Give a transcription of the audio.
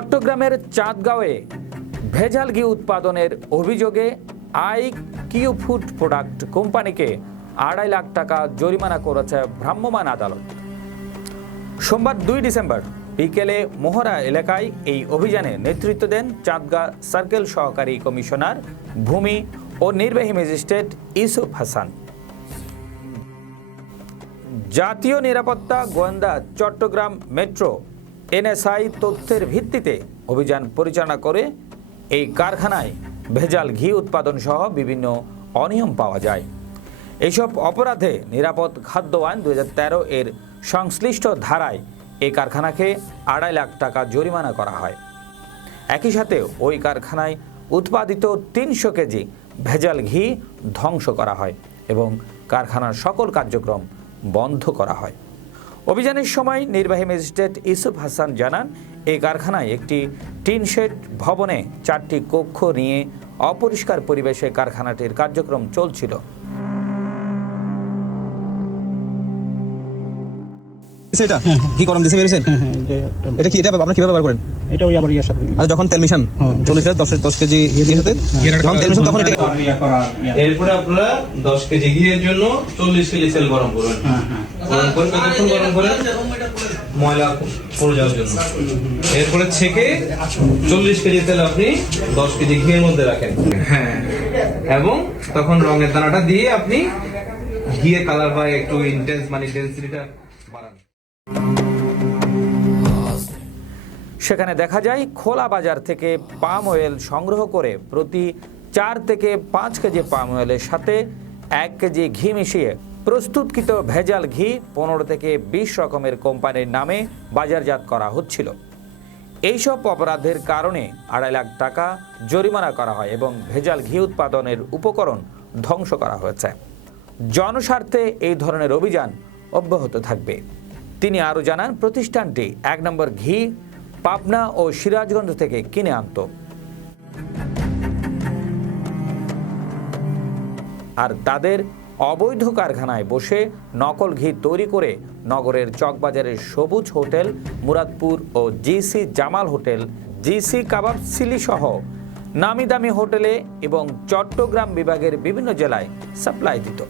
চট্টগ্রামের চাঁদগাঁওয়ে ভেজাল ঘি উৎপাদনের অভিযোগে আই কিউ ফুড প্রোডাক্ট কোম্পানিকে আড়াই লাখ টাকা জরিমানা করেছে ভ্রাম্যমাণ আদালত। সোমবার দুই ডিসেম্বর বিকেলে মোহরা এলাকায় এই অভিযানে নেতৃত্ব দেন চাঁদগা সার্কেল সহকারী কমিশনার ভূমি ও নির্বাহী ম্যাজিস্ট্রেট ইউসুফ হাসান। জাতীয় নিরাপত্তা গোয়েন্দা চট্টগ্রাম মেট্রো এনএসআই তথ্যের ভিত্তিতে অভিযান পরিচালনা করে এই কারখানায় ভেজাল ঘি উৎপাদন সহ বিভিন্ন অনিয়ম পাওয়া যায়। এইসব অপরাধে নিরাপদ খাদ্য আইন দুহাজার তেরো এর সংশ্লিষ্ট ধারায় এই কারখানাকে আড়াই লাখ টাকা জরিমানা করা হয়। একই সাথে ওই কারখানায় উৎপাদিত তিনশো কেজি ভেজাল ঘি ধ্বংস করা হয় এবং কারখানার সকল কার্যক্রম বন্ধ করা হয়। অভিযানের সময় নির্বাহী ম্যাজিস্ট্রেট ইউসুফ হাসান জানান এই কারখানায় একটি টিন শেড ভবনে চারটি কক্ষ নিয়ে অপরিষ্কার পরিবেশে কারখানাটির কার্যক্রম চলছিল। এটা কি গরম দিছে বেরিয়েছেন এটা কি এটা আপনি কীভাবে ব্যবহার করেন? এটা ওই আবার ইয়ার সাথে। আর যখন তেল মিশান হ্যাঁ। চল্লিশ দশ দশ কেজি ইয়ে সাথে যখন তেল মিশান তখন এটা এরপরে আপনারা দশ কেজি ঘিয়ের জন্য চল্লিশ কেজি তেল গরম করবেন। হ্যাঁ হ্যাঁ। গরম করে কতক্ষণ গরম করে ময়লা পড়ে যাওয়ার জন্য। এরপরে ছেঁকে চল্লিশ কেজি তেল আপনি দশ কেজি ঘিয়ের মধ্যে রাখেন। হ্যাঁ। এবং তখন রঙের দানাটা দিয়ে আপনি ঘিয়ে কালার বা একটু ইন্টেন্স মানে ডেন্সিটিটা বাড়ান। সেখানে দেখা যায় খোলা বাজার থেকে পাম অয়েল সংগ্রহ করে প্রতি চার থেকে পাঁচ কেজি পাম অয়েলের সাথে এক কেজি ঘি মিশিয়ে প্রস্তুতকৃত ভেজাল ঘি পনেরো থেকে বিশ রকমের কোম্পানির নামে বাজারজাত করা হচ্ছিল। এইসব অপরাধের কারণে আড়াই লাখ টাকা জরিমানা করা হয় এবং ভেজাল ঘি উৎপাদনের উপকরণ ধ্বংস করা হয়েছে। জনস্বার্থে এই ধরনের অভিযান অব্যাহত থাকবে। তিনি আরও জানান, প্রতিষ্ঠানটি এক নম্বর ঘি পাবনা ও সিরাজগঞ্জ থেকে কিনে আনত। আর তাদের অবৈধ কারখানায় বসে নকল ঘি তৈরি করে নগরের চকবাজারের সবুজ হোটেল, মুরাদপুর ও জিসি জামাল হোটেল, জিসি কাবাব সিলি সহ নামি দামি হোটেলে এবং চট্টগ্রাম বিভাগের বিভিন্ন জেলায় সাপ্লাই দিত।